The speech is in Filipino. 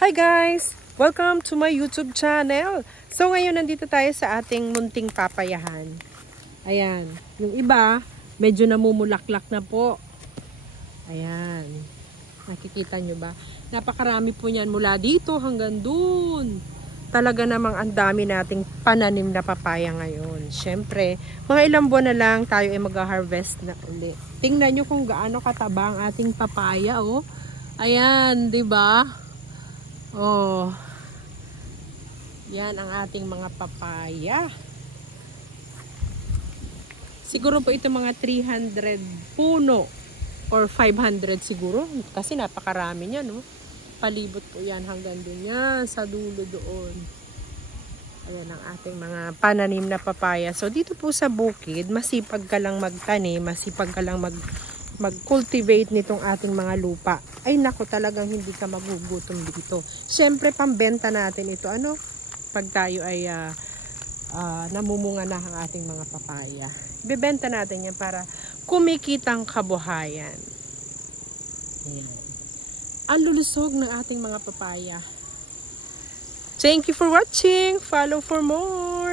Hi guys! Welcome to my YouTube channel. So ngayon nandito tayo sa ating munting papayahan. Ayan, yung iba medyo namumulaklak na po. Ayan, nakikita nyo ba? Napakarami po niyan mula dito hanggang dun. Talaga namang ang dami nating pananim na papaya ngayon. Siyempre, mga ilang buwan na lang tayo ay mag-harvest na uli. Tingnan nyo kung gaano kataba ang ating papaya, oh. Ayan, 'di ba? Oh, yan ang ating mga papaya. Siguro po ito mga 300 puno or 500 siguro. Kasi napakarami niya, no? Palibot po yan hanggang dun yan sa dulo doon. Ayan ang ating mga pananim na papaya. So dito po sa bukid, masipag ka lang magtanim, masipag ka lang mag-cultivate nitong ating mga lupa. Ay nako, talagang hindi ka magugutom dito. Siyempre pambenta natin ito, ano? Pag tayo ay namumunga na ang ating mga papaya. Bebenta natin yan para kumikitang kabuhayan. Ayan. Ang lulusog ng ating mga papaya. Thank you for watching. Follow for more.